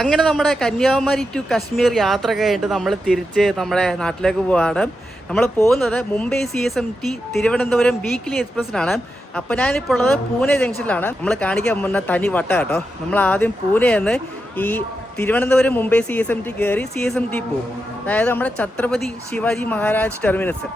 അങ്ങനെ നമ്മുടെ കന്യാകുമാരി ടു കശ്മീർ യാത്ര കഴിഞ്ഞിട്ട് നമ്മൾ തിരിച്ച് നമ്മുടെ നാട്ടിലേക്ക് പോവാണ്. നമ്മൾ പോകുന്നത് മുംബൈ CSMT തിരുവനന്തപുരം വീക്ക്ലി എക്സ്പ്രസ്സിനാണ്. അപ്പോൾ ഞാനിപ്പോൾ ഉള്ളത് പൂനെ ജംഗ്ഷനിലാണ്. നമ്മൾ കാണിക്കാൻ പോകുന്ന തനി വട്ട കേട്ടോ. നമ്മൾ ആദ്യം പൂനെയിൽ നിന്ന് ഈ തിരുവനന്തപുരം മുംബൈ CSMT കയറി CSMT പോകും. അതായത് നമ്മുടെ ഛത്രപതി ശിവാജി മഹാരാജ് ടെർമിനസ്.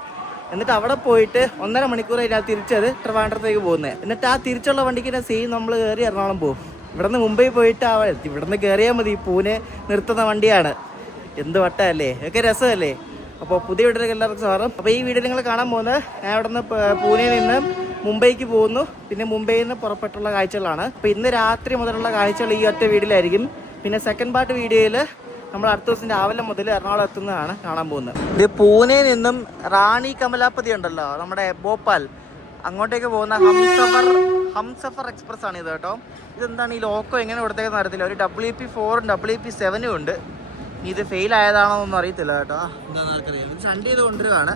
എന്നിട്ട് അവിടെ പോയിട്ട് 1.5 മണിക്കൂർ കഴിഞ്ഞാൽ തിരിച്ചത് ട്രിവാൻഡ്രത്തേക്ക് പോകുന്നത്. എന്നിട്ട് ആ തിരിച്ചുള്ള വണ്ടിക്ക് സെയിം നമ്മൾ കയറി എറണാകുളം പോകും. ഇവിടുന്ന് മുംബൈ പോയിട്ട് ഇവിടുന്ന് കയറിയാൽ മതി. പൂനെ നിർത്തുന്ന വണ്ടിയാണ്. എന്ത് വട്ടമല്ലേ, ഒക്കെ രസമല്ലേ. അപ്പോൾ പുതിയ വീട്ടിലേക്ക് എല്ലാവർക്കും സ്വാഗതം. അപ്പോൾ ഈ വീഡിയോ നിങ്ങൾ കാണാൻ പോകുന്നത് ഞാൻ ഇവിടുന്ന് പൂനെയിൽ നിന്ന് മുംബൈക്ക് പോകുന്നു. പിന്നെ മുംബൈയിൽ നിന്ന് പുറപ്പെട്ടുള്ള കാഴ്ചകളാണ്. അപ്പോൾ ഇന്ന് രാത്രി മുതലുള്ള കാഴ്ചകൾ ഈ ഒറ്റ വീഡിയോയിലായിരിക്കും. പിന്നെ സെക്കൻഡ് പാർട്ട് വീഡിയോയിൽ നമ്മൾ അടുത്ത ദിവസം രാവിലെ മുതൽ എറണാകുളം എത്തുന്നതാണ് കാണാൻ പോകുന്നത്. ഇത് പൂനെയിൽ നിന്നും റാണി കമലാപതി ഉണ്ടല്ലോ, നമ്മുടെ ഭോപ്പാൽ, അങ്ങോട്ടേക്ക് പോകുന്ന ഹംസഫർ എക്സ്പ്രസ് ആണ് ഇത് കേട്ടോ. ഇതെന്താണ് ഈ ലോക്കോ എങ്ങനെ കൊടുത്തേക്കെന്ന് അറിയത്തില്ല. ഒരു WP4 WP7 ഉണ്ട്. ഇത് ഫെയിൽ ആയതാണോ എന്നൊന്നും അറിയത്തില്ല കേട്ടോ. എന്താണെന്ന് ആർക്കറിയാം. ഇത് ഷണ്ട് ചെയ്ത് കൊണ്ടുവരുവാണ്.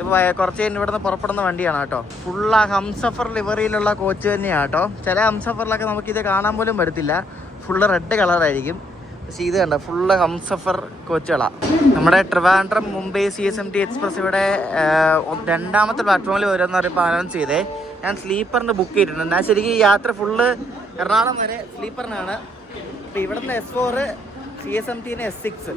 ഇപ്പോൾ കുറച്ച് കഴിഞ്ഞ് ഇവിടുന്ന് പുറപ്പെടുന്ന വണ്ടിയാണ് കേട്ടോ. ഫുള്ള് ഹംസഫർ ലിവറിയിലുള്ള കോച്ച് തന്നെയാണ് കേട്ടോ. ചില ഹംസഫറിലൊക്കെ നമുക്കിത് കാണാൻ പോലും പറ്റത്തില്ല. ഫുള്ള് റെഡ് കളറായിരിക്കും. പക്ഷേ ഇത് കണ്ട ഫുള്ള് ഹംസഫർ കോച്ചുകളാണ്. നമ്മുടെ ട്രിവാൻഡ്രം മുംബൈ CSMT എക്സ്പ്രസ് ഇവിടെ 2ാമത്തെ പ്ലാറ്റ്ഫോമിൽ വരുമെന്ന് പറയുമ്പോൾ അനൗൺസ് ചെയ്തേ. ഞാൻ സ്ലീപ്പറിന് ബുക്ക് ചെയ്തിട്ടുണ്ട്. ഞാൻ ശരിക്കും ഈ യാത്ര ഫുള്ള് എറണാകുളം വരെ സ്ലീപ്പറിനാണ്. അപ്പോൾ ഇവിടുന്ന് S4, CSMT S6.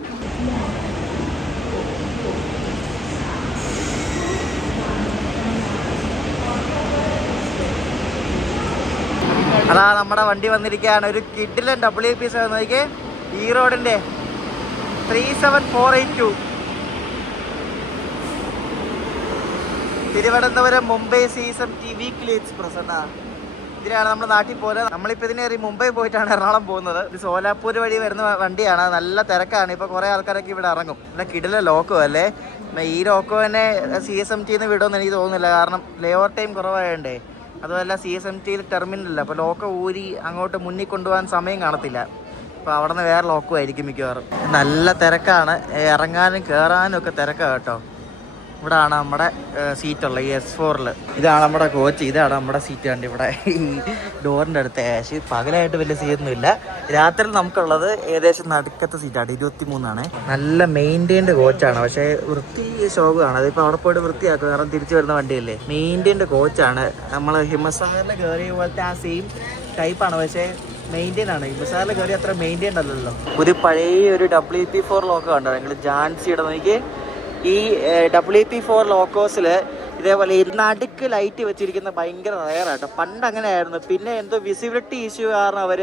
അതാ നമ്മുടെ വണ്ടി വന്നിരിക്കുകയാണ്. ഒരു കിഡിലൻ WP7 നോക്കിയേ. ഈ റോഡിൻ്റെ 37482 Thiruvananthapuram Mumbai CSMT weekly express എന്നാ. ഇതിനാണ് നമ്മൾ നാട്ടിൽ പോകുന്നത്. നമ്മളിപ്പോൾ ഇതിനേറി മുംബൈ പോയിട്ടാണ് എറണാകുളം പോകുന്നത്. ഇത് സോലാപ്പൂർ വഴി വരുന്ന വണ്ടിയാണ്. നല്ല തിരക്കാണ്. ഇപ്പോൾ കുറേ ആൾക്കാരൊക്കെ ഇവിടെ ഇറങ്ങും. ഇവിടെ കിടില ലോക്കോ അല്ലേ. ഈ ലോക്കോ തന്നെ CSMTന്ന് വിടുമെന്ന് എനിക്ക് തോന്നുന്നില്ല. കാരണം ലേ ഓവർ ടൈം കുറവായതുകൊണ്ടേ. അതുമല്ല CSMTയിൽ ടെർമിനലില്ല. അപ്പോൾ ലോക്കോ ഊരി അങ്ങോട്ട് മുന്നിൽ കൊണ്ടുപോകാൻ സമയം കാണത്തില്ല. അപ്പോൾ അവിടെ നിന്ന് വേറെ ലോക്കോ ആയിരിക്കും മിക്കവാറും. നല്ല തിരക്കാണ്. ഇറങ്ങാനും കയറാനും ഒക്കെ തിരക്കാണ് കേട്ടോ. ഇവിടെയാണ് നമ്മുടെ സീറ്റുള്ള ഈ S4. ഇതാണ് നമ്മുടെ കോച്ച്. ഇതാണ് നമ്മുടെ സീറ്റ് കണ്ട് ഇവിടെ ഈ ഡോറിൻ്റെ അടുത്ത്. പക്ഷേ പകലായിട്ട് വലിയ സീറ്റൊന്നും ഇല്ല. രാത്രി നമുക്കുള്ളത് ഏകദേശം നടുക്കത്തെ സീറ്റാണ്. 23 നല്ല മെയിൻറ്റെയിൻഡ് കോച്ചാണ്. പക്ഷേ വൃത്തി ശോകമാണ്. അതിപ്പോൾ അവിടെ പോയിട്ട് വൃത്തിയാക്കും. കാരണം തിരിച്ചു വരുന്ന വണ്ടിയല്ലേ. മെയിൻറ്റെയിൻഡ് കോച്ചാണ്. നമ്മൾ ഹിമസാഗറിൽ കയറിയ പോലത്തെ ആ സെയിം ടൈപ്പാണ്. പക്ഷേ മെയിൻറ്റെയിൻ ആണ്. ഹിമസാഗറിൽ കയറി അത്ര മെയിൻറ്റെയിൻ അല്ലല്ലോ. ഒരു പഴയ ഒരു WP4 ലോക്കോ കണ്ടോ നിങ്ങൾ. ജാൻസിയുടെ നോക്കി. ഈ WP4 ലോക്കോസിൽ ഇതേപോലെ ഈ നടുക്ക് ലൈറ്റ് വെച്ചിരിക്കുന്ന ഭയങ്കര റയറാട്ടോ. പണ്ട് അങ്ങനെ ആയിരുന്നു. പിന്നെ എന്തോ വിസിബിലിറ്റി ഇഷ്യൂ കാരണം അവർ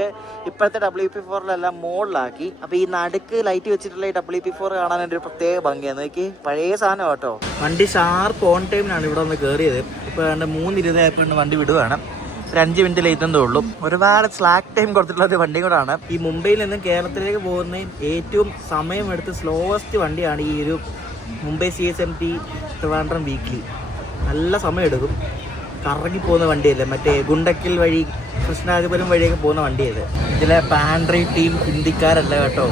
ഇപ്പോഴത്തെ WP4 മോളിലാക്കി. അപ്പോൾ ഈ നടുക്ക് ലൈറ്റ് വെച്ചിട്ടുള്ള ഈ WP4 കാണാൻ ഒരു പ്രത്യേക ഭംഗിയാണ്. നോക്കി പഴയ സാധനം കേട്ടോ. വണ്ടി ഷാർപ്പ് ഓൺ ടൈമിനാണ് ഇവിടെ ഒന്ന് കയറിയത്. ഇപ്പോൾ 3:20 ആയപ്പോൾ വണ്ടി വിടുകയാണ്. ഒരു 5 മിനിറ്റ് ലേറ്റ് എന്തേ ഉള്ളൂ. ഒരുപാട് സ്ലാക്ക് ടൈം കൊടുത്തിട്ടുള്ള ഒരു വണ്ടി കൂടാണ്. ഈ മുംബൈയിൽ നിന്നും കേരളത്തിലേക്ക് പോകുന്ന ഏറ്റവും സമയമെടുത്ത് സ്ലോവസ്റ്റ് വണ്ടിയാണ് ഈ ഒരു മുംബൈ CSMT ട്രിവാൻഡ്രം വീക്ക്ലി. നല്ല സമയമെടുക്കും. കറങ്ങി പോകുന്ന വണ്ടിയല്ലേ. മറ്റേ ഗുണ്ടക്കൽ വഴി കൃഷ്ണാധിപുരം വഴിയൊക്കെ പോകുന്ന വണ്ടിയത്. ഇതിലെ പാൻട്രി ടീം ഹിന്ദിക്കാരല്ല കേട്ടോ,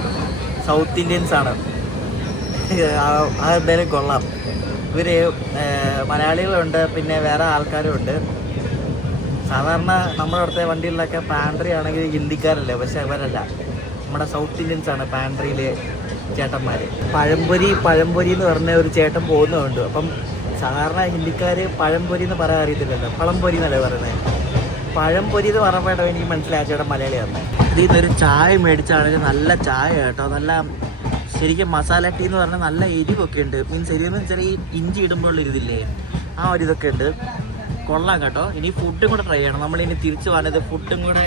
സൗത്ത് ഇന്ത്യൻസ് ആണ്. അതെന്തായാലും കൊള്ളാം. ഇവർ മലയാളികളുണ്ട്, പിന്നെ വേറെ ആൾക്കാരും ഉണ്ട്. സാധാരണ നമ്മുടെ അടുത്ത വണ്ടികളിലൊക്കെ പാൻട്രി ആണെങ്കിൽ ഹിന്ദിക്കാരല്ലേ. പക്ഷെ അവരല്ല, നമ്മുടെ സൗത്ത് ഇന്ത്യൻസ് ആണ് പാൻട്രിയിലെ ചേട്ടന്മാർ. പഴംപൊരി എന്ന് പറഞ്ഞ ഒരു ചേട്ടൻ പോകുന്നുണ്ട്. അപ്പം സാധാരണ ഹിന്ദിക്കാർ പഴംപൊരി എന്ന് പറയാൻ അറിയത്തില്ലല്ലോ, പഴംപൊരി എന്നല്ലേ പറയുന്നത്. പഴംപൊരി എന്ന് പറഞ്ഞപ്പോഴോ എനിക്ക് മനസ്സിലായ ചേട്ടൻ മലയാളിയാണ്. ഇതിൽ നിന്നൊരു ചായ മേടിച്ചാണെങ്കിൽ നല്ല ചായ കേട്ടോ. നല്ല ശരിക്കും മസാല ടീ എന്ന് പറഞ്ഞാൽ നല്ല എരിവൊക്കെ ഉണ്ട്. മീൻസ് എരിവെന്ന് വെച്ചാൽ ഈ ഇഞ്ചി ഇടുമ്പോഴുള്ള ഇതില്ലേ, ആ ഒരു ഇതൊക്കെ ഉണ്ട്. കൊള്ളാം കേട്ടോ. ഇനി ഫുഡും കൂടെ ട്രൈ ചെയ്യണം. നമ്മളിനി തിരിച്ചു വന്നത് ഫുഡും കൂടെ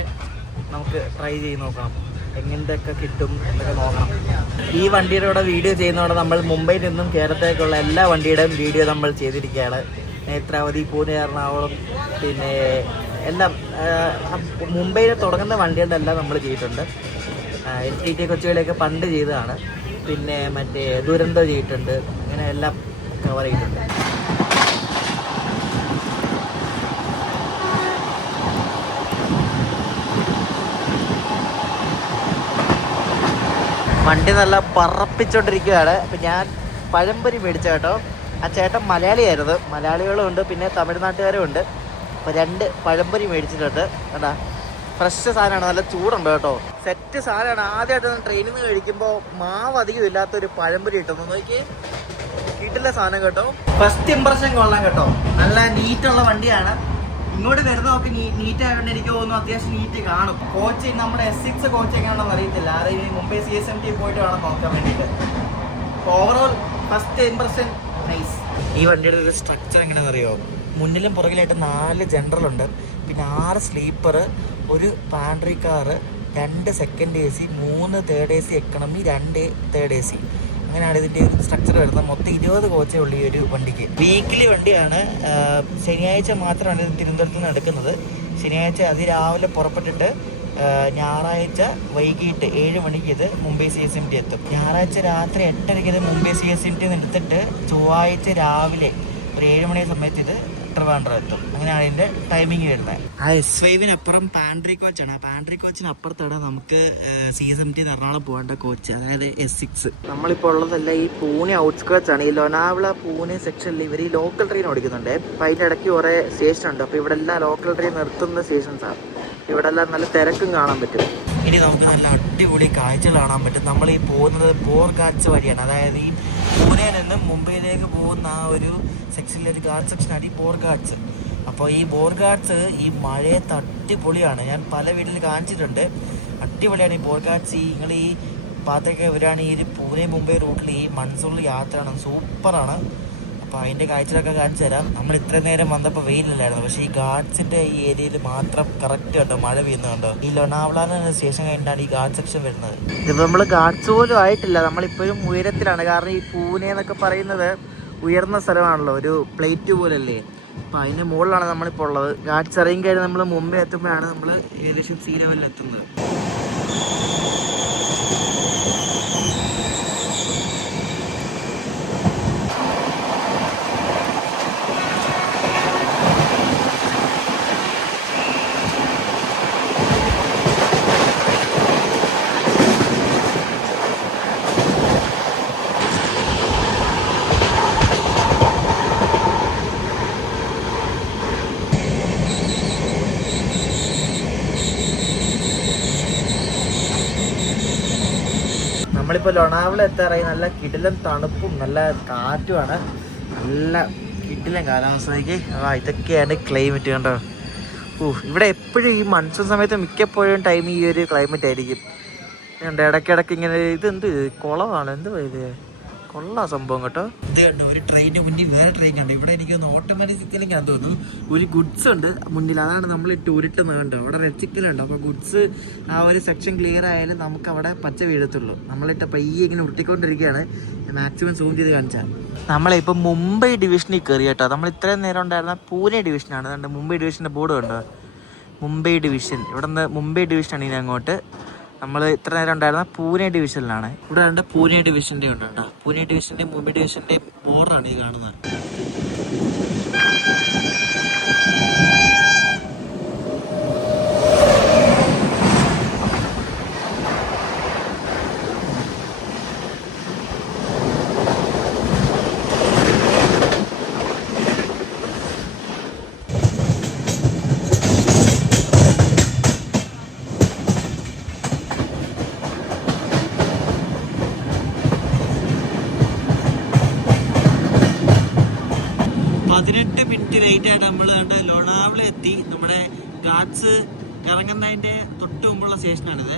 നമുക്ക് ട്രൈ ചെയ്ത് നോക്കണം. എങ്ങനത്തെയൊക്കെ കിട്ടും എന്നൊക്കെ നോക്കണം. ഈ വണ്ടിയുടെ കൂടെ വീഡിയോ ചെയ്യുന്നതോടെ നമ്മൾ മുംബൈയിൽ നിന്നും കേരളത്തേക്കുള്ള എല്ലാ വണ്ടിയുടെയും വീഡിയോ നമ്മൾ ചെയ്തിരിക്കുകയാണ്. നേത്രാവതി, പൂനെ, എറണാകുളം, പിന്നെ എല്ലാം മുംബൈയിൽ തുടങ്ങുന്ന വണ്ടികളുടെ എല്ലാം നമ്മൾ ചെയ്തിട്ടുണ്ട്. LTT കൊച്ചിയിലൊക്കെ പണ്ട് ചെയ്തതാണ്. പിന്നെ മറ്റേ ദുരന്തം ചെയ്തിട്ടുണ്ട്. ഇങ്ങനെ എല്ലാം കവർ ചെയ്തിട്ടുണ്ട്. വണ്ടി നല്ല പറപ്പിച്ചോണ്ടിരിക്കുകയാണ്. അപ്പം ഞാൻ പഴംപൊരി മേടിച്ച കേട്ടോ. ആ ചേട്ടൻ മലയാളിയായിരുന്നു. മലയാളികളും ഉണ്ട്, പിന്നെ തമിഴ്നാട്ടുകാരും ഉണ്ട്. അപ്പോൾ 2 പഴംപൊരി മേടിച്ചിട്ടുണ്ട്. കേട്ടാ ഫ്രഷ് സാധനമാണ്, നല്ല ചൂടുണ്ട് കേട്ടോ. സെറ്റ് സാധനമാണ്. ആദ്യമായിട്ട് ട്രെയിനിൽ നിന്ന് കഴിക്കുമ്പോൾ മാവ് അധികം ഇല്ലാത്തൊരു പഴംപൊരി കിട്ടുന്നു. നോക്കി, കിട്ടില്ല സാധനം കേട്ടോ. ഫസ്റ്റ് ഇംപ്രഷൻ കൊള്ളാം കേട്ടോ. നല്ല നീറ്റുള്ള വണ്ടിയാണ്. ഇങ്ങോട്ട് വരുന്നതൊക്കെ നീറ്റ് ആയതുകൊണ്ട് എനിക്ക് തോന്നുന്നു അത്യാവശ്യം നീറ്റ് കാണും. കോച്ച് നമ്മുടെ S6 കോച്ച് എങ്ങനെയാണെന്ന് അറിയത്തില്ല. അത് ഇനി മുംബൈ CSMT പോയിട്ട് വേണം നോക്കാൻ വേണ്ടിയിട്ട്. Overall first impression nice. ഈ വണ്ടിയുടെ ഒരു സ്ട്രക്ചർ എങ്ങനെയാണെന്ന് അറിയോ? മുന്നിലും പുറകിലായിട്ട് 4 ജനറൽ ഉണ്ട്, പിന്നെ 6 സ്ലീപ്പർ, ഒരു pantry car, 2 second AC, 3 third AC എക്കണമി, 2 third AC. അങ്ങനെയാണ് ഇതിൻ്റെ ഒരു സ്ട്രക്ചർ വരുന്നത്. മൊത്തം 20 കോച്ചേ ഉള്ളൂ ഈ ഒരു വണ്ടിക്ക്. വീക്കിലി വണ്ടിയാണ്. ശനിയാഴ്ച മാത്രമാണ് ഇത് തിരുവനന്തപുരത്ത് നിന്ന് എടുക്കുന്നത്. ശനിയാഴ്ച അതിരാവിലെ പുറപ്പെട്ടിട്ട് ഞായറാഴ്ച വൈകിട്ട് 7 മണിക്ക് ഇത് മുംബൈ CSMT എത്തും. ഞായറാഴ്ച രാത്രി 8:30 ഇത് മുംബൈ CSMT എടുത്തിട്ട് ചൊവ്വാഴ്ച രാവിലെ ഒരു 7 മണി സമയത്ത് ഇത് ട്രിവാൻഡ്രം എത്തും. അങ്ങനെയാണ് ഇതിന്റെ ടൈമിങ് വരുന്നത്. ആ S5-നപ്പുറം പാൻട്രി കോച്ചാണ്. ആ പാൻട്രി കോച്ചിന് അപ്പുറത്താണ് നമുക്ക് CSMT എറണാകുളം പോകേണ്ട കോച്ച്, അതായത് S6. നമ്മളിപ്പോൾ ഉള്ളതല്ല ഈ പൂനെ ഔട്ട്സ്കേർട്സ് ആണ്. ഈ ലോനാവള പൂനെ സെക്ഷനിൽ ഇവർ ഈ ലോക്കൽ ട്രെയിൻ ഓടിക്കുന്നുണ്ട്. അപ്പം അതിൻ്റെ ഇടയ്ക്ക് കുറേ സ്റ്റേഷൻ ഉണ്ട്. അപ്പോൾ ഇവിടെ എല്ലാം ലോക്കൽ ട്രെയിൻ നിർത്തുന്ന സ്റ്റേഷൻസാണ്. ഇവിടെ എല്ലാം നല്ല തിരക്കും കാണാൻ പറ്റും. ഇനി നമുക്ക് നല്ല അടിപൊളി കാഴ്ചകൾ കാണാൻ പറ്റും. നമ്മൾ ഈ പോകുന്നത് ബോർഗാച്ച് വഴിയാണ്. അതായത് ഈ പൂനെയിൽ നിന്നും മുംബൈയിലേക്ക് പോകുന്ന ആ ഒരു സെക്ഷനിലെ ഒരു ഗാർഡ് സെക്ഷനാണ് ഈ ബോർഗാട്സ്. അപ്പോൾ ഈ ബോർഗാട്സ് ഈ മഴയത്ത് അടിപൊളിയാണ്. ഞാൻ പല വീട്ടിൽ കാണിച്ചിട്ടുണ്ട്. അടിപൊളിയാണ് ഈ ബോർഗാട്സ്. നിങ്ങൾ ഈ ഭാഗത്തൊക്കെ വരികയാണ് ഈ പൂനെ മുംബൈ റൂട്ടിൽ ഈ മൺസൂണിൽ യാത്രയാണ്, സൂപ്പറാണ്. അപ്പോൾ അതിൻ്റെ കാഴ്ചകളൊക്കെ കാണിച്ചു തരാം. നമ്മൾ ഇത്രയും നേരം വന്നപ്പോൾ വെയിലല്ലായിരുന്നു, പക്ഷേ ഈ ഗാർഡ്സിൻ്റെ ഈ ഏരിയയിൽ മാത്രം കറക്റ്റ് കേട്ടോ മഴ പെയ്യുന്നുണ്ടോ. ഈ ലോനാവള സ്റ്റേഷൻ കഴിഞ്ഞിട്ടാണ് ഈ ഗാർഡ് സെക്ഷൻ വരുന്നത്. ഇതിപ്പോൾ നമ്മൾ ഗാർഡ്സ് പോലും ആയിട്ടില്ല, നമ്മളിപ്പോഴും ഉയരത്തിലാണ്. കാരണം ഈ പൂനെ എന്നൊക്കെ പറയുന്നത് ഉയർന്ന സ്ഥലമാണല്ലോ, ഒരു പ്ലേറ്റ് പോലല്ലേ. അപ്പോൾ അതിൻ്റെ മുകളിലാണ് നമ്മളിപ്പോൾ ഉള്ളത്. ഗാർഡ്സ് ഇറങ്ങി കഴിഞ്ഞ് നമ്മൾ മുംബൈ എത്തുമ്പോഴാണ് നമ്മൾ ഏകദേശം സീ ലെവലിൽ എത്തുന്നത്. നമ്മളിപ്പോൾ ലോണാവള എത്താറായി. നല്ല കിടിലൻ തണുപ്പും നല്ല കാറ്റുമാണ്. നല്ല കിടിലൻ കാലാവസ്ഥയ്ക്ക്. ഇതൊക്കെയാണ് ക്ലൈമറ്റ് കണ്ടോ. ഇവിടെ എപ്പോഴും ഈ മൺസൂൺ സമയത്ത് മിക്കപ്പോഴും ടൈം ഈ ഒരു ക്ലൈമറ്റ് ആയിരിക്കും. ഇടയ്ക്കിടയ്ക്ക് ഇങ്ങനെ ഇതെന്ത് കുളമാണ്, എന്ത് ഇത് കൊള്ളാം സംഭവം കേട്ടോ. ഇത് കണ്ടോ, ഒരു ട്രെയിനിന്റെ മുന്നിൽ വേറെ ട്രെയിൻ കണ്ടോ. ഇവിടെ എനിക്ക് ഓട്ടോമാറ്റിക് സിഗ്നലിംഗ് ആണെന്ന് തോന്നുന്നു. ഒരു ഗുഡ്സ് ഉണ്ട് മുന്നിൽ, അതാണ് നമ്മൾ ടൂരിട്ടുന്നത് കണ്ടോ. അവിടെ റെഡ് സിഗ്നലുണ്ട്. അപ്പോൾ ഗുഡ്സ് ആ ഒരു സെക്ഷൻ ക്ലിയർ ആയാലും നമുക്ക് അവിടെ പച്ച വീഴത്തുള്ളൂ. നമ്മളിട്ട് പയ്യെ ഇങ്ങനെ ഉരുട്ടിക്കൊണ്ടിരിക്കുകയാണ്. മാക്സിമം സൂം ചെയ്ത് കാണിച്ചാൽ നമ്മളിപ്പോൾ മുംബൈ ഡിവിഷനിൽ കയറി കേട്ടോ. നമ്മൾ ഇത്രയും നേരം ഉണ്ടായിരുന്ന പൂനെ ഡിവിഷനാണ്. അതുകൊണ്ട് മുംബൈ ഡിവിഷൻ്റെ ബോർഡ് കണ്ടോ, മുംബൈ ഡിവിഷൻ. ഇവിടെ നിന്ന് മുംബൈ ഡിവിഷനാണ് ഇനി അങ്ങോട്ട്. നമ്മൾ ഇത്ര നേരം ഉണ്ടായിരുന്ന പൂനെ ഡിവിഷനിലാണ്. ഇവിടെ ഉണ്ട് പൂനെ ഡിവിഷൻ്റെ ഉണ്ട് കേട്ടോ. പൂനെ ഡിവിഷൻ്റെ മുംബൈ ഡിവിഷൻ്റെ ബോർഡറാണ് ഈ കാണുന്നത്. ായിട്ട് നമ്മൾ ലോണാവള എത്തി. നമ്മുടെ ഗാർഡ്സ് ഇറങ്ങുന്നതിന്റെ തൊട്ട് മുമ്പുള്ള സ്റ്റേഷനാണിത്.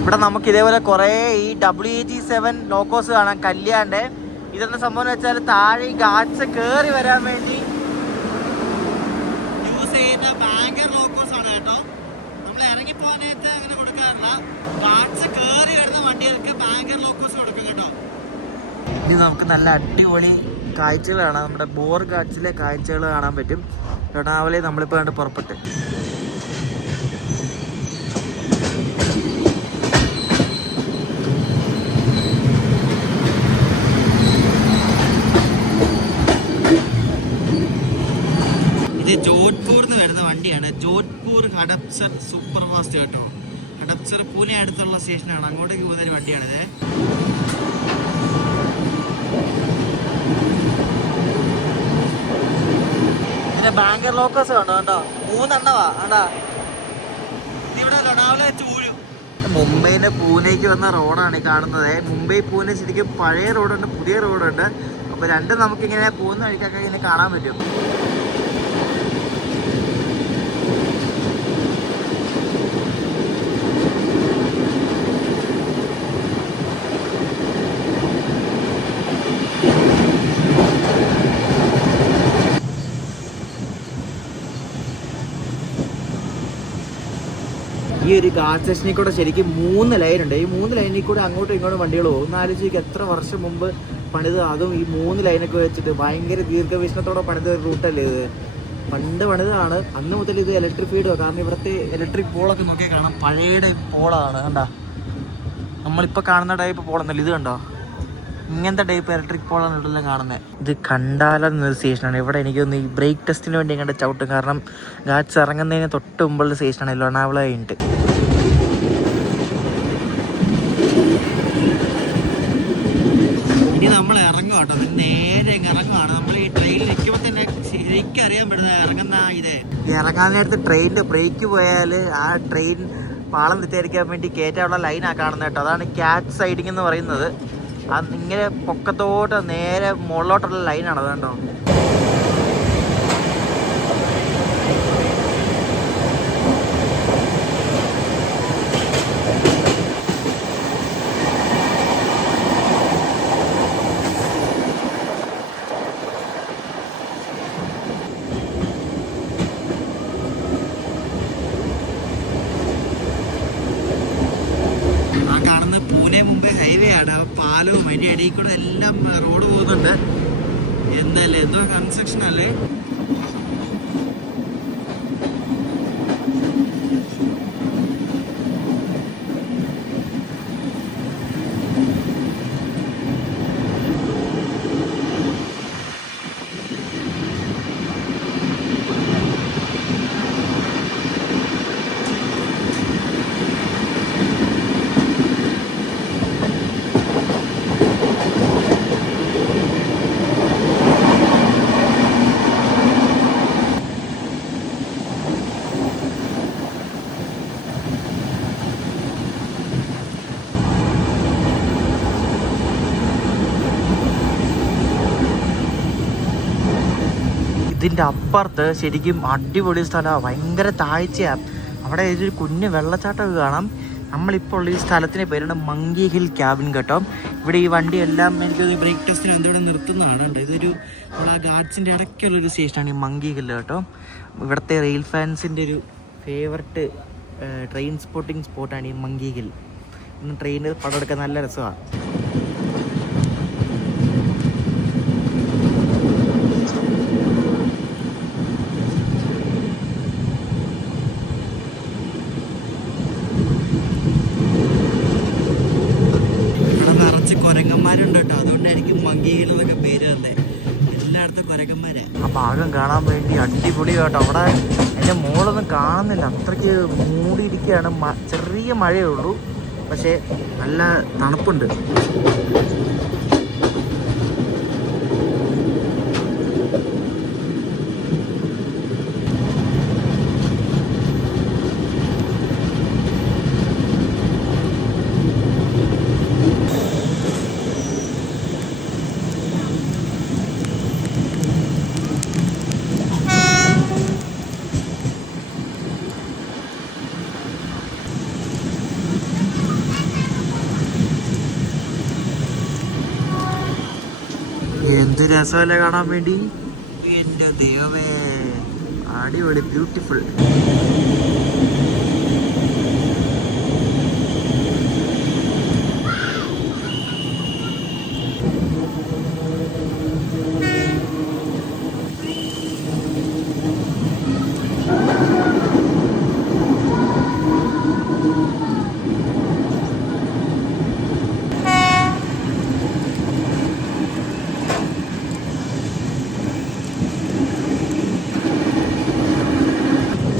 ഇവിടെ നമുക്ക് ഇതേപോലെ കുറേ ഈ WAG7 ലോക്കോസ് കാണാം, കല്യാണ്ട്. ഇതെന്താ സംഭവം എന്ന് വെച്ചാൽ താഴെ ഈ ഗാർഡ്സ് കയറി വരാൻ വേണ്ടി യൂസ് ചെയ്യുന്ന ബാങ്കർ ലോക്കോസ് ആണ് കേട്ടോ. നമ്മൾ ഇറങ്ങിപ്പോകാനായിട്ട് അങ്ങനെ കൊടുക്കാറില്ല. ഗാർഡ്സ് കയറി വരുന്ന വണ്ടികൾക്ക് ബാങ്കർ ലോക്കോസ് കൊടുക്കും കേട്ടോ. ഇനി നമുക്ക് നല്ല അടിപൊളി കാഴ്ചകൾ കാണാം. നമ്മുടെ ബോർഗാട്സിലെ കാഴ്ചകൾ കാണാൻ പറ്റും. ലോണാവളയിൽ നമ്മളിപ്പോൾ കണ്ട് പുറപ്പെട്ട് ഇത് ജോധ്പൂർന്ന് വരുന്ന വണ്ടിയാണ്. ജോധ്പൂർ ഹഡപ്സർ സൂപ്പർ ഫാസ്റ്റ് കേട്ടോ. ഹഡപ്സർ പൂനെ അടുത്തുള്ള സ്റ്റേഷനാണ്. അങ്ങോട്ടേക്ക് പോകുന്ന ഒരു വണ്ടിയാണിത്. ബാങ്കർ ലോക്കേഴ്സ് കണ്ടോ കണ്ടോ, 3 എണ്ണവാ കണ്ടാ. ഇവിടെ ലോണാവലെ ചൂഴു. മുംബൈന്ന് പൂനെക്ക് വന്ന റോഡാണ് ഈ കാണുന്നത്. മുംബൈ പൂനെ ശരിക്കും പഴയ റോഡുണ്ട്, പുതിയ റോഡുണ്ട്. അപ്പോൾ രണ്ടും നമുക്കിങ്ങനെ പോകുന്ന വഴിക്കൊക്കെ ഇങ്ങനെ കാണാൻ പറ്റും. ഈ ഒരു ഗാർഡ് സ്റ്റേഷനിൽ കൂടെ ശരിക്കും 3 ലൈനുണ്ട്. ഈ 3 ലൈനിൽ കൂടെ അങ്ങോട്ടും ഇങ്ങോട്ടും വണ്ടികൾ പോകും. ഒന്ന് ആലോചിച്ച് എത്ര വർഷം മുമ്പ് പണിത്, അതും ഈ 3 ലൈനൊക്കെ വെച്ചിട്ട് ഭയങ്കര ദീർഘവീക്ഷണത്തോടെ പണിത ഒരു റൂട്ടല്ലേ ഇത്. പണ്ട് പണിതാണ്. അന്ന് മുതൽ ഇത് ഇലക്ട്രിഫൈഡോ, കാരണം ഇവിടുത്തെ ഇലക്ട്രിക് പോളൊക്കെ നോക്കിയാൽ കാണാം പഴയ പോളാണ്. കണ്ടാ, നമ്മളിപ്പോൾ കാണുന്ന ടൈപ്പ് പോളൊന്നല്ല ഇത്. കണ്ടോ, ഇങ്ങനത്തെ ടൈപ്പ് ഇലക്ട്രിക് പോളാണ് ഇവിടെ കാണുന്നത്. ഇത് കണ്ടാലെന്നൊരു സ്റ്റേഷനാണ്. ഇവിടെ എനിക്കൊന്ന് ഈ ബ്രേക്ക് ടെസ്റ്റിന് വേണ്ടി എങ്ങോട്ട് ചവിട്ടും, കാരണം ഗാഡ്സ് ഇറങ്ങുന്നതിന് തൊട്ട് മുമ്പുള്ള സ്റ്റേഷനാണ് ലോണാവള കഴിഞ്ഞിട്ട്. ഇനി നമ്മൾ ഇറങ്ങും കേട്ടോ, നേരെ ഇറങ്ങുവാണ്. നമ്മൾ ഈ ട്രെയിനിൽ നിൽക്കുമ്പോൾ തന്നെ ശരിക്കും അറിയാൻ പറ്റുന്നത് ഇറങ്ങുന്ന ഇതേ. ഇറങ്ങാൻ നേരത്ത് ട്രെയിനിൻ്റെ ബ്രേക്ക് പോയാൽ ആ ട്രെയിൻ പാളം തെറ്റായിരിക്കാൻ വേണ്ടി കയറ്റാനുള്ള ലൈനാണ് കാണുന്നത് കേട്ടോ. അതാണ് ക്യാച്ച് സൈഡിങ് എന്ന് പറയുന്നത്. ഇങ്ങനെ പൊക്കത്തോട്ട് നേരെ മുകളിലോട്ടുള്ള ലൈനാണ് അത്. കണ്ടോ, പൂനെ മുംബൈ ഹൈവേ ആണ്. പാലവും അതിൻ്റെ ഇടയിൽ കൂടെ എല്ലാം റോഡ് പോകുന്നുണ്ട്. എന്തായാലും എന്തോ കൺസ്ട്രക്ഷൻ അല്ലേ. ഇതിൻ്റെ അപ്പുറത്ത് ശരിക്കും അടിപൊളി സ്ഥലമാണ്, ഭയങ്കര താഴ്ചയാണ്. അവിടെ ഒരു കുഞ്ഞ് വെള്ളച്ചാട്ടമൊക്കെ കാണാം. നമ്മളിപ്പോൾ ഉള്ള ഈ സ്ഥലത്തിൻ്റെ പേരാണ് മങ്കി ഹിൽ ക്യാബിൻ കേട്ടോ. ഇവിടെ ഈ വണ്ടിയെല്ലാം എനിക്കൊരു ബ്രേക്ക് ടെസ്റ്റിന് എന്തോടെ നിർത്തുന്നതാണ് കേട്ടോ. ഇതൊരു നമ്മളാ ഗാർഡ്സിൻ്റെ ഇടയ്ക്കുള്ളൊരു സ്റ്റേഷനാണ് ഈ മങ്കി ഹിൽ കേട്ടോ. ഇവിടുത്തെ റെയിൽ ഫാൻസിൻ്റെ ഒരു ഫേവററ്റ് ട്രെയിൻ സ്പോട്ടിങ് സ്പോട്ടാണ് ഈ മങ്കി ഹിൽ. ഇന്ന് ട്രെയിനിൽ പടം എടുക്കാൻ നല്ല രസമാണ്. കുരങ്ങന്മാരുണ്ട് കേട്ടോ, അതുകൊണ്ടായിരിക്കും മങ്കി ഹിൽ എന്നൊക്കെ പേര് തന്നെ. എല്ലായിടത്തും കുരങ്ങന്മാരെ. ആ ഭാഗം കാണാൻ വേണ്ടി അടിപൊളി കേട്ടോ. അവിടെ അതിൻ്റെ മുകളൊന്നും കാണുന്നില്ല, അത്രയ്ക്ക് മൂടിയിരിക്കുകയാണ്. ചെറിയ മഴയേ ഉള്ളൂ, പക്ഷേ നല്ല തണുപ്പുണ്ട്. എന്ത് രസമല്ലേ കാണാൻ വേണ്ടി. എൻ്റെ ദൈവമേ, അടിപൊളി, ബ്യൂട്ടിഫുൾ.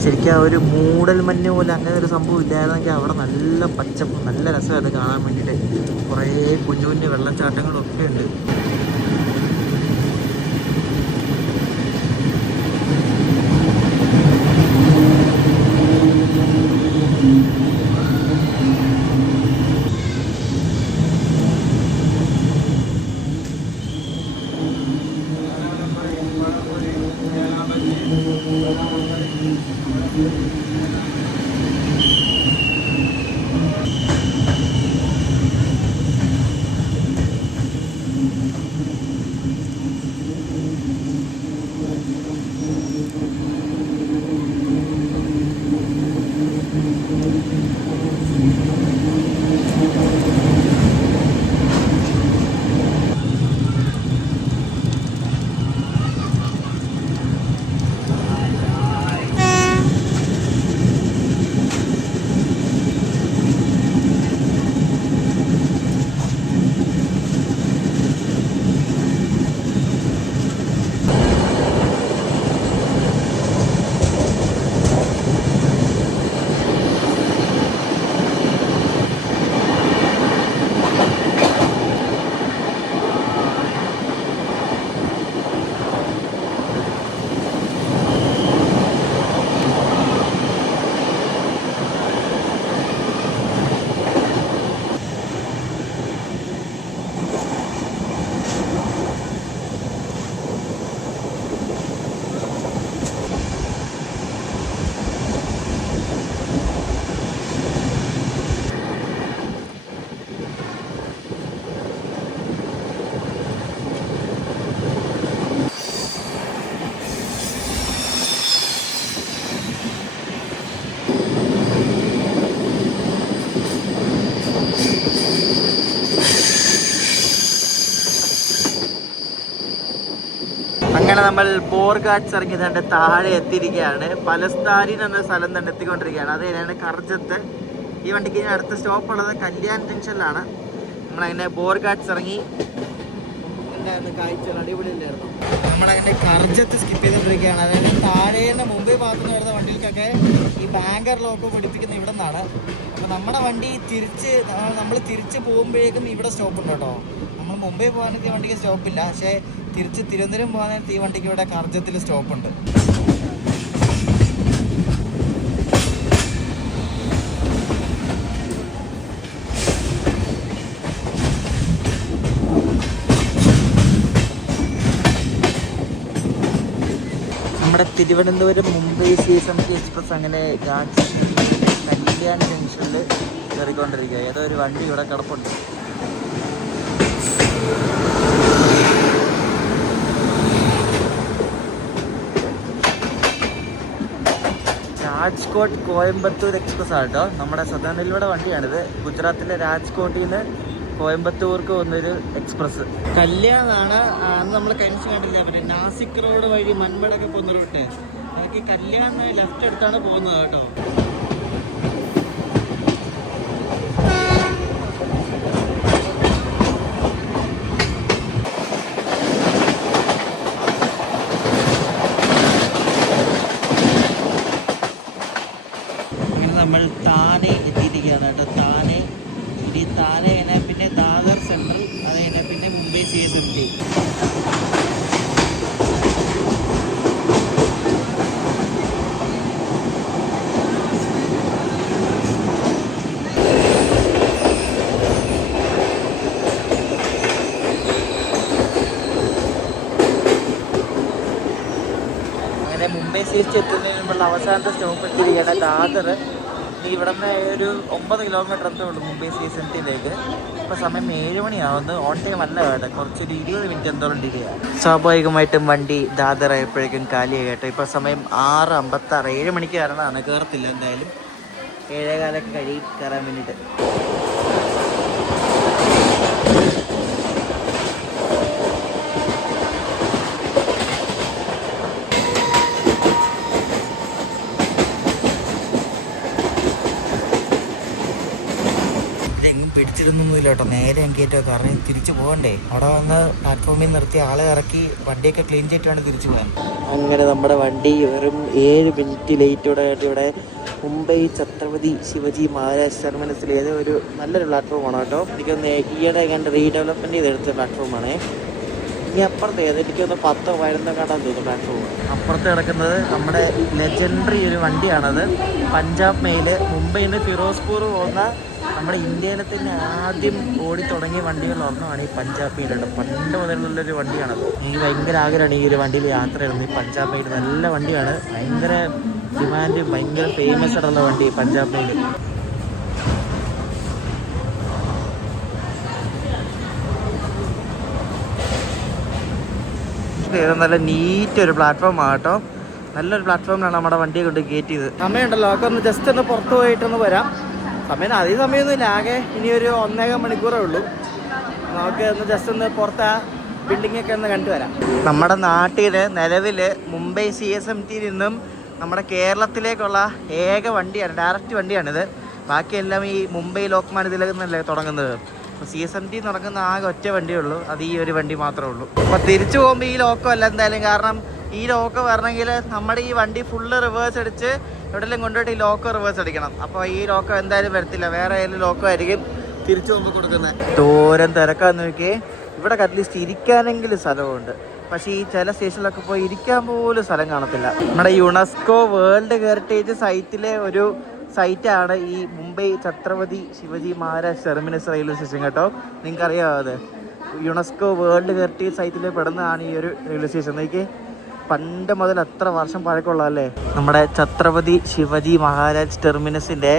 ശരിക്കും ആ ഒരു മൂടൽ മഞ്ഞ് പോലെ അങ്ങനെ ഒരു സംഭവം ഇല്ലായിരുന്നെങ്കിൽ അവിടെ നല്ല പച്ചപ്പ്, നല്ല രസമായിരുന്നു കാണാൻ വേണ്ടിയിട്ട്. കുറേ കുഞ്ഞു കുഞ്ഞു വെള്ളച്ചാട്ടങ്ങളും ഒക്കെ ഉണ്ട്. അങ്ങനെ നമ്മൾ ബോർഘാട്സ് ഇറങ്ങിയതുകൊണ്ട് താഴെ എത്തിയിരിക്കുകയാണ്. പലസ്താരിൻ എന്ന സ്ഥലം തന്നെ എത്തിക്കൊണ്ടിരിക്കുകയാണ്. അത് തന്നെയാണ് കർജത്ത്. ഈ വണ്ടിക്ക് ഇനി അടുത്ത സ്റ്റോപ്പ് ഉള്ളത് കല്യാൺ ജംഗ്ഷനിലാണ്. നമ്മളങ്ങനെ ബോർഘാട്സ് ഇറങ്ങി. എന്തായിരുന്നു കാഴ്ച? അടിപൊളിയില്ലായിരുന്നു. നമ്മളങ്ങനെ കർജത്ത് സ്കിപ്പ് ചെയ്തുകൊണ്ടിരിക്കുകയാണ്. അതായത് താഴെ മുംബൈ ഭാഗത്ത് നിന്ന് വരുന്ന വണ്ടികൾക്കൊക്കെ ഈ ബാങ്കർ ലോക്ക് പിടിപ്പിക്കുന്ന ഇവിടെ നിന്നാണ്. അപ്പോൾ നമ്മുടെ വണ്ടി നമ്മൾ തിരിച്ച് പോകുമ്പോഴേക്കും ഇവിടെ സ്റ്റോപ്പ് ഉണ്ട് കേട്ടോ. നമ്മൾ മുംബൈ പോകാനൊക്കെ ഈ വണ്ടിക്ക് സ്റ്റോപ്പില്ല. പക്ഷേ തിരിച്ച് തിരുവനന്തപുരം പോകാനായിട്ട് ഈ വണ്ടിക്ക് ഇവിടെ കർജത്തിൽ സ്റ്റോപ്പുണ്ട്. നമ്മുടെ തിരുവനന്തപുരം മുംബൈ CSMT എക്സ്പ്രസ് അങ്ങനെ കല്യാൺ ജംഗ്ഷനിൽ കയറിക്കൊണ്ടിരിക്കുക. ഏതോ ഒരു വണ്ടി ഇവിടെ കിടപ്പുണ്ട്. രാജ്കോട്ട് കോയമ്പത്തൂർ എക്സ്പ്രസ് ആട്ടോ. നമ്മുടെ സദേൺ റെയിൽവേയുടെ വണ്ടിയാണിത്. ഗുജറാത്തിലെ രാജ്കോട്ടിൽ നിന്ന് കോയമ്പത്തൂർക്ക് വന്നൊരു എക്സ്പ്രസ്. കല്യാണാണ് അന്ന് നമ്മൾ കഴിഞ്ഞ് കണ്ടില്ല, പിന്നെ നാസിക് റോഡ് വഴി മൻമടൊക്കെ പോകുന്ന റൂട്ട്. അതൊക്കെ കല്യാൺ ലെഫ്റ്റ് എടുത്താണ് പോകുന്നത് കേട്ടോ. നമ്മൾ താനെ എത്തിയിരിക്കുകയാണ് കേട്ടോ. താനെ ഇനി താനെ കഴിഞ്ഞാൽ പിന്നെ ദാദർ സെൻട്രൽ, അത് കഴിഞ്ഞാൽ പിന്നെ മുംബൈ CSMT. അങ്ങനെ മുംബൈ CSMT എത്തുന്നതിന് മുമ്പുള്ള അവസാനത്തെ സ്റ്റോപ്പ് എത്തിയിരിക്കുകയാണ് ദാദർ. ഇവിടെ നിന്ന് ഒരു 9 കിലോമീറ്റർ എത്തേ ഉള്ളൂ മുംബൈ CSMTയിലേക്ക്. ഇപ്പോൾ സമയം 7 മണിയാവുന്നു. ഓൺ ടൈം അല്ല കേട്ടോ, കുറച്ചൊരു 20 മിനിറ്റ് എന്തോളം ഡിലേ ആണ്. സ്വാഭാവികമായിട്ടും വണ്ടി ദാദർ ആയപ്പോഴേക്കും കാലിയായി കേട്ടോ. ഇപ്പോൾ സമയം 6:56. 7 മണിക്ക് കയറണതാണ്. കയറത്തില്ല എന്തായാലും. 7:15 കഴിയും കയറാൻ വേണ്ടിയിട്ട്. പിടിച്ചിരുന്നൊന്നുമില്ല കേട്ടോ. നേരെ എങ്കിയേറ്റോ, കാരണം തിരിച്ചു പോകണ്ടേ. അവിടെ വന്ന് പ്ലാറ്റ്ഫോമിൽ നിർത്തി ആളെ ഇറക്കി വണ്ടിയൊക്കെ ക്ലീൻ ചെയ്തിട്ടാണ് തിരിച്ചു പോകാൻ. അങ്ങനെ നമ്മുടെ വണ്ടി വെറും 7 മിനിറ്റ് ലേറ്റോടെ ആയിട്ട് ഇവിടെ മുംബൈ ഛത്രപതി ശിവജി മഹാരാജ് ടെർമിനസിൽ ഏതോ ഒരു നല്ലൊരു പ്ലാറ്റ്ഫോമാണ് കേട്ടോ. എനിക്കൊന്ന് ഈയിടെ കണ്ട് റീഡെവലപ്മെൻറ്റ് ചെയ്തെടുത്ത പ്ലാറ്റ്ഫോമാണ്. ഇനി അപ്പുറത്ത് എനിക്കൊന്ന് 10-11 കാണാൻ തോന്നുന്നു പ്ലാറ്റ്ഫോം. അപ്പുറത്ത് കിടക്കുന്നത് നമ്മുടെ ലെജൻഡറി ഒരു വണ്ടിയാണത്. പഞ്ചാബ് മെയിൽ മുംബൈയിൽ നിന്ന് ഫിറോസ്പൂർ പോകുന്ന നമ്മുടെ ഇന്ത്യയിലെ തന്നെ ആദ്യം ഓടി തുടങ്ങിയ വണ്ടികളിലൊന്നാണ് ഈ പഞ്ചാബ് മെയിലുണ്ട്. പണ്ട് മുതലുള്ളൊരു വണ്ടിയാണത്. എനിക്ക് ഭയങ്കര ആഗ്രഹമാണ് ഈ ഒരു വണ്ടിയിൽ യാത്ര ചെയ്യുന്നത്. ഈ പഞ്ചാബ് മെയിൽ നല്ല വണ്ടിയാണ്. ഭയങ്കര ഡിമാൻഡ്, ഭയങ്കര ഫേമസ് ആയിട്ടുള്ള വണ്ടി പഞ്ചാബ് മെയിൽ. നല്ല നീറ്റ് ഒരു പ്ലാറ്റ്ഫോം ആകട്ടോ. നല്ലൊരു പ്ലാറ്റ്ഫോമിലാണ് നമ്മുടെ വണ്ടിയെ കൊണ്ട് കയറ്റി ചെയ്ത്. സമയമുണ്ടല്ലോ, ഒക്കെ ഒന്ന് ജസ്റ്റ് ഒന്ന് പുറത്ത് പോയിട്ടൊന്ന് വരാം. സമയം അധികം സമയമൊന്നുമില്ല, ആകെ ഇനിയൊരു 1.5 മണിക്കൂറേ ഉള്ളൂ. നമുക്ക് ഒന്ന് ജസ്റ്റ് ഒന്ന് പുറത്ത് ബിൽഡിങ്ങൊക്കെ ഒന്ന് കണ്ടു വരാം. നമ്മുടെ നാട്ടിൽ നിലവിൽ മുംബൈ CSMTയിൽ നിന്നും നമ്മുടെ കേരളത്തിലേക്കുള്ള ഏക വണ്ടിയാണ്, ഡയറക്റ്റ് വണ്ടിയാണിത്. ബാക്കിയെല്ലാം ഈ മുംബൈ ലോക്മാന്യ തിലകിൽ നിന്നല്ലേ തുടങ്ങുന്നത്. അപ്പോൾ CSMT തുടങ്ങുന്ന ആകെ ഒറ്റ വണ്ടിയേ ഉള്ളൂ, അത് ഈ ഒരു വണ്ടി മാത്രമേ ഉള്ളൂ. അപ്പോൾ തിരിച്ചു പോകുമ്പോൾ ഈ ലോക്കോ അല്ല എന്തായാലും, കാരണം ഈ ലോക്കോ വരണമെങ്കിൽ നമ്മുടെ ഈ വണ്ടി ഫുള്ള് റിവേഴ്സ് അടിച്ച് എവിടെയെല്ലാം കൊണ്ടുപോയിട്ട് ഈ ലോക്കോ റിവേഴ്സ് അടിക്കണം. അപ്പോൾ ഈ ലോക്കോ എന്തായാലും വരത്തില്ല, വേറെ ഏതെങ്കിലും ലോക്കോ ആയിരിക്കും തിരിച്ചു പോകുമ്പോൾ കൊടുക്കുന്നത്. ദൂരം തിരക്കാന്ന് നോക്കിയേ. ഇവിടെ അറ്റ്ലീസ്റ്റ് ഇരിക്കാനെങ്കിലും സ്ഥലമുണ്ട്, പക്ഷേ ഈ ചില സ്റ്റേഷനിലൊക്കെ പോയി ഇരിക്കാൻ പോലും സ്ഥലം കാണത്തില്ല. നമ്മുടെ യുനെസ്കോ വേൾഡ് ഹെറിറ്റേജ് സൈറ്റിലെ ഒരു സൈറ്റാണ് ഈ Mumbai Chhatrapati Shivaji Maharaj terminus railway station കേട്ടോ. നിങ്ങൾക്കറിയാമോ അത്? യുനെസ്കോ വേൾഡ് ഹെറിറ്റേജ് സൈറ്റിൽ പെടുന്നതാണ് ഈ ഒരു റെയിൽവേ സ്റ്റേഷൻ. എനിക്ക് പണ്ട് മുതൽ എത്ര വർഷം പഴക്കമുള്ളതല്ലേ. നമ്മുടെ ഛത്രപതി ശിവജി മഹാരാജ് ടെർമിനസിൻ്റെ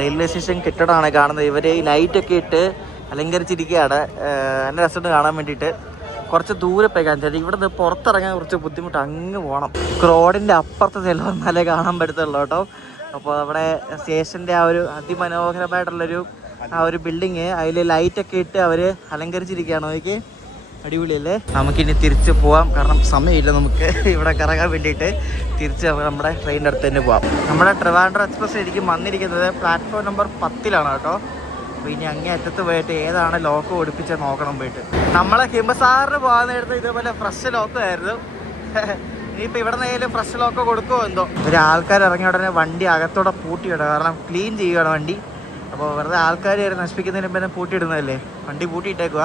റെയിൽവേ സ്റ്റേഷൻ കെട്ടിടമാണ് കാണുന്നത്. ഇവർ ഈ ലൈറ്റൊക്കെ ഇട്ട് അലങ്കരിച്ചിരിക്കുകയാണ്. എൻ്റെ രസമുണ്ട് കാണാൻ വേണ്ടിയിട്ട്. കുറച്ച് ദൂരെ പോയി കാണിച്ചാൽ ഇവിടെ നിന്ന് പുറത്തിറങ്ങാൻ കുറച്ച് ബുദ്ധിമുട്ട്, അങ്ങ് പോകണം. റോഡിൻ്റെ അപ്പുറത്തെ സ്ഥലം വന്നാലേ കാണാൻ പറ്റത്തുള്ളൂ കേട്ടോ. അപ്പോൾ അവിടെ സ്റ്റേഷൻ്റെ ആ ഒരു അതിമനോഹരമായിട്ടുള്ളൊരു ആ ഒരു ബിൽഡിങ്, അതിൽ ലൈറ്റൊക്കെ ഇട്ട് അവർ അലങ്കരിച്ചിരിക്കുകയാണ്. നോക്കി അടിപൊളിയല്ലേ? നമുക്കിനി തിരിച്ച് പോവാം, കാരണം സമയമില്ല നമുക്ക് ഇവിടെ കറങ്ങാൻ വേണ്ടിയിട്ട്. തിരിച്ച് നമ്മുടെ ട്രെയിനിൻ്റെ അടുത്ത് തന്നെ പോവാം. നമ്മുടെ ട്രിവാൻഡ്രം എക്സ്പ്രസ് ശരിക്കും വന്നിരിക്കുന്നത് പ്ലാറ്റ്ഫോം നമ്പർ 10 കേട്ടോ. അപ്പോൾ ഇനി അങ്ങേ അറ്റത്ത് പോയിട്ട് ഏതാണ് ലോക്ക് ഓടിപ്പിച്ച് നോക്കണം പോയിട്ട്. നമ്മളെ ഹിമസാറിന് പോകാൻ നേരത്ത് ഇതേപോലെ ഫ്രഷ് ലോക്കായിരുന്നു. ഇനിയിപ്പോൾ ഇവിടെ നിന്നായാലും ഫ്രഷ് ലോക്ക് കൊടുക്കുമോ എന്തോ. ആൾക്കാർ ഇറങ്ങിയ ഉടനെ വണ്ടി അകത്തോടെ പൂട്ടിയിടുക, കാരണം ക്ലീൻ ചെയ്യുകയാണ് വണ്ടി. അപ്പോൾ വെറുതെ ആൾക്കാർ നശിപ്പിക്കുന്നതിന് മുമ്പ് തന്നെ പൂട്ടിയിടുന്നതല്ലേ, വണ്ടി പൂട്ടിയിട്ടേക്കുക.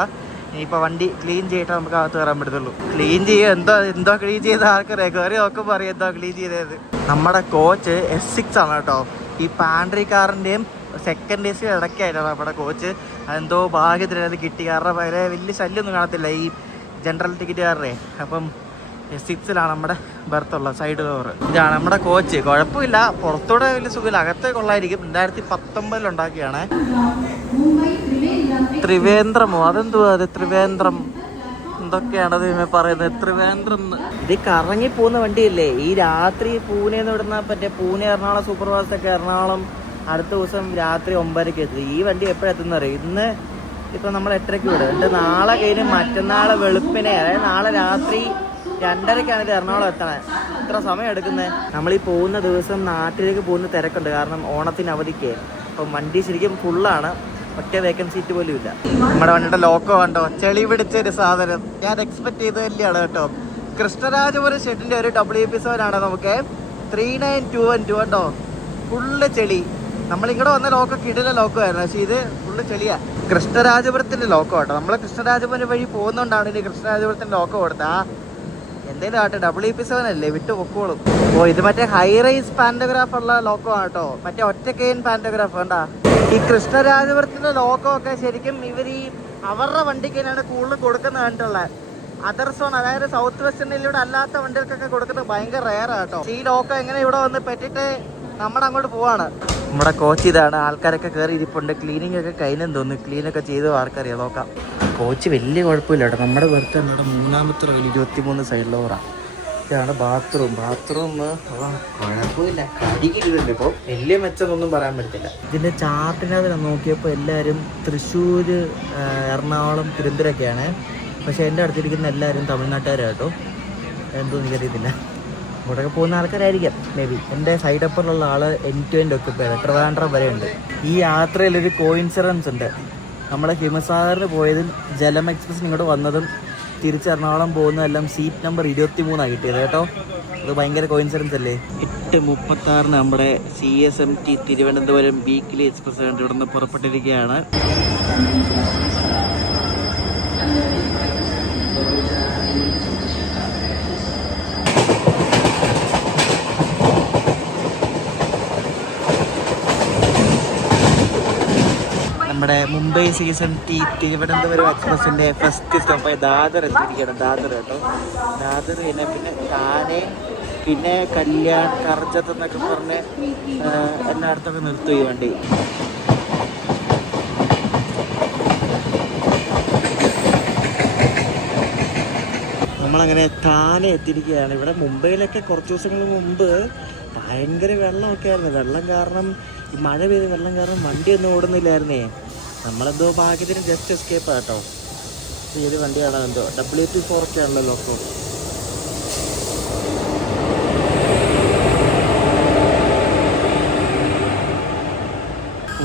ഇനിയിപ്പോൾ വണ്ടി ക്ലീൻ ചെയ്തിട്ട് നമുക്ക് അകത്ത് കയറാൻ പറ്റത്തുള്ളൂ. ക്ലീൻ ചെയ്യുക എന്തോ ക്ലീൻ ചെയ്ത ആൾക്കറിയാം, കയറി നോക്കുമ്പോൾ അറിയാം എന്തോ ക്ലീൻ ചെയ്തത്. നമ്മുടെ കോച്ച് S6 ആണ് കേട്ടോ. ഈ പാൻട്രി കാറിൻ്റെയും സെക്കൻഡ് AC ഇടയ്ക്കായിട്ടാണ് നമ്മുടെ കോച്ച്. അതെന്തോ ഭാഗ്യത്തിന് അത് കിട്ടി, കാരണം വളരെ വലിയ ശല്യമൊന്നും കാണത്തില്ല ഈ ജനറൽ ടിക്കറ്റുകാരുടെ. അപ്പം S6 നമ്മുടെ ബർത്തുള്ള സൈഡ് ഡോറ്. ഇതാണ് നമ്മുടെ കോച്ച്. കുഴപ്പമില്ല, പുറത്തൂടെ വലിയ സുഖമില്ല, അകത്തെ കൊള്ളായിരിക്കും. 2019 ഉണ്ടാക്കിയാണ്. ത്രിവേന്ദ്രമോ അതെന്തുവാ അത്? ത്രിവേന്ദ്രം എന്തൊക്കെയാണത് പറയുന്നത്? ത്രിവേന്ദ്രം. ഇത് കറങ്ങി പോകുന്ന വണ്ടിയല്ലേ. ഈ രാത്രി പൂനെന്ന് വിടുന്ന പൂനെ എറണാകുളം സൂപ്പർ ഫാസ്റ്റ് ഒക്കെ എറണാകുളം അടുത്ത ദിവസം രാത്രി 9:00 എത്തും. ഈ വണ്ടി എപ്പോഴെത്തുന്ന അറിയാം. ഇന്ന് ഇപ്പം നമ്മൾ 8:00 വിടും. എന്നിട്ട് നാളെ കഴിഞ്ഞ് മറ്റന്നാളെ വെളുപ്പിനെ, അതായത് നാളെ രാത്രി 2:30 ഇത് എറണാകുളം എത്തണേ. ഇത്ര സമയം എടുക്കുന്നത്. നമ്മളീ പോകുന്ന ദിവസം നാട്ടിലേക്ക് പോകുന്ന തിരക്കുണ്ട്, കാരണം ഓണത്തിന് അവധിക്ക്. അപ്പം വണ്ടി ശരിക്കും ഫുള്ളാണ്, ഒറ്റ വേക്കൻസി സീറ്റ് പോലും ഇല്ല. നമ്മുടെ വണ്ടിയുടെ ലോക്കോ കണ്ടോ, ചെളി പിടിച്ചൊരു സാധനം. ഞാൻ എക്സ്പെക്ട് ചെയ്ത് തന്നെയാണ് കേട്ടോ. കൃഷ്ണരാജപുരം ഷെഡിൻ്റെ ഒരു WP7 ആണ് നമുക്ക് 3921 കേട്ടോ. ഫുള്ള് ചെളി. നമ്മളിങ്ങോട്ട് വന്ന ലോക്കോ കിടില ലോക്കോ ആയിരുന്നു, പക്ഷേ ഇത് ഫുള്ള് ചെളിയാ. കൃഷ്ണരാജപുരത്തിൻ്റെ ലോക്കോ കേട്ടോ. നമ്മൾ കൃഷ്ണരാജപുരം വഴി പോകുന്നതുകൊണ്ടാണ് ഇനി കൃഷ്ണരാജപുരത്തിൻ്റെ ലോക്കോ കൊടുത്താ. എന്തേലും ആട്ടെ, WP7 അല്ലേ, വിട്ട് പൊക്കോളും. ഓ, ഇത് മറ്റേ ഹൈ റൈസ് പാൻറ്റോഗ്രാഫ് ഉള്ള ലോക്കോ ആണ് കേട്ടോ, മറ്റേ ഒറ്റക്കെയിൻ പാൻറ്റോഗ്രാഫ്. വേണ്ടാ, ഈ കൃഷ്ണരാജപുരത്തിന്റെ ലോക്കോ ഒക്കെ ശരിക്കും ഇവർ ഈ അവരുടെ വണ്ടിക്കാണ് കൂടുതൽ കൊടുക്കുന്നത് കണ്ടിട്ടുള്ളത്. അതർ സോൺ, അതായത് സൗത്ത് വെസ്റ്റേണിലൂടെ അല്ലാത്ത വണ്ടികൾക്കൊക്കെ കൊടുക്കുന്നത് ഭയങ്കര റെയർ ആട്ടോ. ഈ ലോക്കോ എങ്ങനെ ഇവിടെ വന്ന് പറ്റിട്ട് നമ്മുടെ അങ്ങോട്ട് പോവാണ്. നമ്മുടെ കോച്ച് ഇതാണ്. ആൾക്കാരൊക്കെ കയറി ഇരിപ്പുണ്ട്. ക്ലീനിങ് ഒക്കെ കഴിഞ്ഞെന്ന് തോന്നുന്നു. ക്ലീനൊക്കെ ചെയ്ത് ആൾക്കറിയാം, നോക്കാം. കോച്ച് വലിയ കുഴപ്പമില്ല കേട്ടോ. നമ്മുടെ ബർത്ത് നമ്മുടെ 3ാമത്തെ റോയിൽ 23 സൈഡ് ലോറാണ്. ഇതാണ് ബാത്റൂം. കുഴപ്പമില്ല, കടിക്കിട്ടുണ്ട്. ഇപ്പോൾ വലിയ മെച്ചമൊന്നും പറയാൻ പറ്റില്ല. ഇതിൻ്റെ ചാർട്ടിനകത്ത് നോക്കിയപ്പോൾ എല്ലാവരും തൃശ്ശൂർ, എറണാകുളം, തിരുവനന്തപുരമൊക്കെയാണ്. പക്ഷേ എൻ്റെ അടുത്തിരിക്കുന്ന എല്ലാവരും തമിഴ്നാട്ടുകാരാണ് കേട്ടോ. എന്തോന്ന് എനിക്കറിയത്തില്ല. ഇവിടെയൊക്കെ പോകുന്ന ആൾക്കാരായിരിക്കാം മേ ബി. എൻ്റെ സൈഡ് അപ്പറിലുള്ള ആൾ end-to-end ഒക്കെയാണ്, ട്രിവാൻഡ്രം വരെ ഉണ്ട്. ഈ യാത്രയിലൊരു കോയിൻസിഡൻസ് ഉണ്ട്. നമ്മുടെ ഹിമസാഗറിന് പോയതും ജലം എക്സ്പ്രസിന് ഇങ്ങോട്ട് വന്നതും തിരിച്ച് എറണാകുളം പോകുന്നതെല്ലാം സീറ്റ് നമ്പർ 23 കിട്ടിയത് കേട്ടോ. അത് ഭയങ്കര കോയിൻസിഡൻസ് അല്ലേ. 8:36 നമ്മുടെ CSMT തിരുവനന്തപുരം വീക്ക്ലി എക്സ്പ്രസ് ഇവിടെ നിന്ന് പുറപ്പെട്ടിരിക്കുകയാണ്. നമ്മുടെ മുംബൈ CSMT തിരുവനന്തപുരം എക്സ്പ്രസിൻ്റെ ഫസ്റ്റ് സ്റ്റോപ്പായ ദാദർ എത്തിയിരിക്കുകയാണ്. ദാദർ കേട്ടോ. ദാദർ കഴിഞ്ഞാൽ പിന്നെ താനെ, പിന്നെ കല്യാൺ, കർജത്ത് എന്നൊക്കെ പറഞ്ഞ് എല്ലായിടത്തൊക്കെ നിർത്തും ഈ വണ്ടി. നമ്മളങ്ങനെ താനെ എത്തിയിരിക്കുകയാണ്. ഇവിടെ മുംബൈയിലൊക്കെ കുറച്ച് ദിവസങ്ങൾ മുമ്പ് ഭയങ്കര വെള്ളമൊക്കെ ആയിരുന്നു. വെള്ളം കാരണം, ഈ മഴ പെയ്ത വെള്ളം കാരണം വണ്ടിയൊന്നും ഓടുന്നില്ലായിരുന്നേ. നമ്മളെന്തോ ഭാഗ്യത്തിന് ജസ്റ്റ് എസ്കേപ്പ് ആട്ടോ. ഏത് വണ്ടിയാണോ എന്തോ, WP4 ഒക്കെ ആണല്ലോ ലോക്കോ.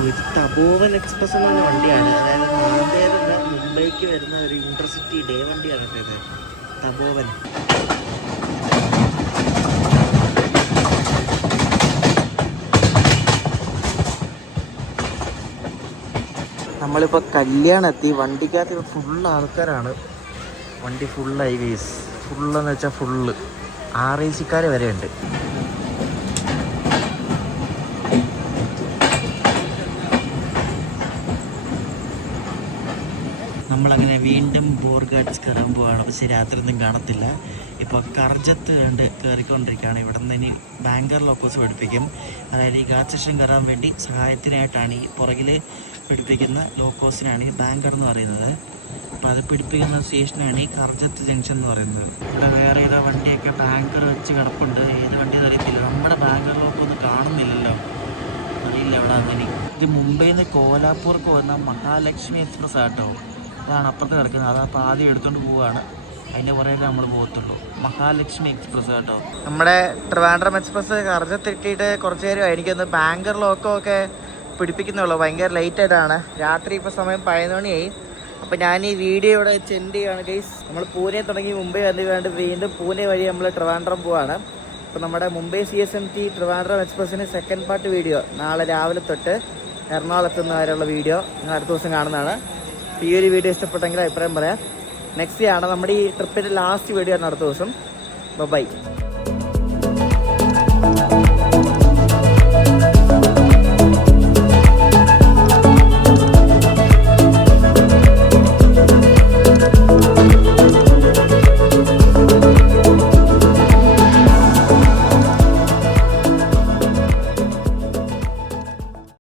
ഇത് തപോവൻ എക്സ്പ്രസ് എന്ന വണ്ടിയാണ്. അതായത് നാന്ദേഡ് മുംബൈക്ക് വരുന്ന ഒരു ഇന്റർസിറ്റി ഡേ വണ്ടിയാണ് ഇത്, തപോവൻ. നമ്മളിപ്പോൾ കല്യാണം എത്തി. വണ്ടിക്കകത്ത് ഫുള്ള് ആൾക്കാരാണ്. വണ്ടി ഫുള്ളായി ഗൈസ്. ഫുള്ളെന്ന് വെച്ചാൽ ഫുള്ള് RAC-ക്കാർ വരെ ഉണ്ട്. നമ്മളങ്ങനെ വീണ്ടും ബോർഗാർഡ്സ് കയറാൻ പോവാണ്. പക്ഷേ രാത്രി ഒന്നും കാണത്തില്ല. ഇപ്പോൾ കർജത്ത് കയറിക്കൊണ്ടിരിക്കുകയാണ്. ഇവിടെ നിന്ന് ഇനി ബാങ്കർ ലോക്കോസ് പഠിപ്പിക്കും. അതായത് ഈ ഗാർഡ് സെഷൻ കയറാൻ വേണ്ടി സഹായത്തിനായിട്ടാണ് ഈ പുറകിൽ പിടിപ്പിക്കുന്ന ലോക്കോസിനാണ് ഈ ബാങ്കർ എന്ന് പറയുന്നത്. അപ്പോൾ അത് പിടിപ്പിക്കുന്ന സ്റ്റേഷനാണ് ഈ കർജത്ത് ജംഗ്ഷൻ എന്ന് പറയുന്നത്. ഇവിടെ വേറെ ഏതോ വണ്ടിയൊക്കെ ബാങ്കർ വെച്ച് കിടപ്പുണ്ട്. ഏത് വണ്ടി അറിയത്തില്ല. നമ്മുടെ ബാങ്കർ ലോക്കൊന്നും കാണുന്നില്ലല്ലോ, അറിയില്ല എവിടെ അങ്ങനെ. ഇത് മുംബൈയിൽ നിന്ന് കോലാപ്പൂർക്ക് വന്ന മഹാലക്ഷ്മി എക്സ്പ്രസ് ആട്ടോ. അതാണ് അപ്പുറത്ത് കിടക്കുന്നത്. അതപ്പോൾ ആദ്യം എടുത്തുകൊണ്ട് പോവുകയാണ്. അതിൻ്റെ പുറകെ നമ്മൾ പോകത്തുള്ളൂ. മഹാലക്ഷ്മി എക്സ്പ്രസ് കേട്ടോ. നമ്മുടെ ട്രിവാൻഡ്രം എക്സ്പ്രസ് കറച്ചത്തിട്ടിട്ട് കുറച്ച് നേരം എനിക്കൊന്ന് ബാങ്കർ ലോക്കമൊക്കെ പിടിപ്പിക്കുന്നുള്ളൂ. ഭയങ്കര ലേറ്റായിട്ടാണ്. രാത്രി ഇപ്പോൾ സമയം 11 മണിയായി. അപ്പോൾ ഞാൻ ഈ വീഡിയോ ഇവിടെ സെൻഡ് ചെയ്യുകയാണ് ഗൈസ്. നമ്മൾ പൂനെ തുടങ്ങി മുംബൈ വന്നു വീണ്ടും പൂനെ വഴി നമ്മൾ ട്രിവാൻഡ്രം പോവാണ്. അപ്പോൾ നമ്മുടെ മുംബൈ CSMT ട്രിവാൻഡ്രം എക്സ്പ്രസ്സിന് സെക്കൻഡ് പാർട്ട് വീഡിയോ നാളെ രാവിലെ തൊട്ട് എറണാകുളത്തുനിന്ന് വരെയുള്ള വീഡിയോ നിങ്ങൾ അടുത്ത ദിവസം കാണുന്നതാണ്. ഈ ഒരു വീഡിയോ ഇഷ്ടപ്പെട്ടെങ്കിൽ അഭിപ്രായം പറയാം. നെക്സ്റ്റ് ആണ് നമ്മുടെ ഈ ട്രിപ്പിൻ്റെ ലാസ്റ്റ് വീഡിയോ ആണ് അടുത്ത ദിവസം. ബൈ.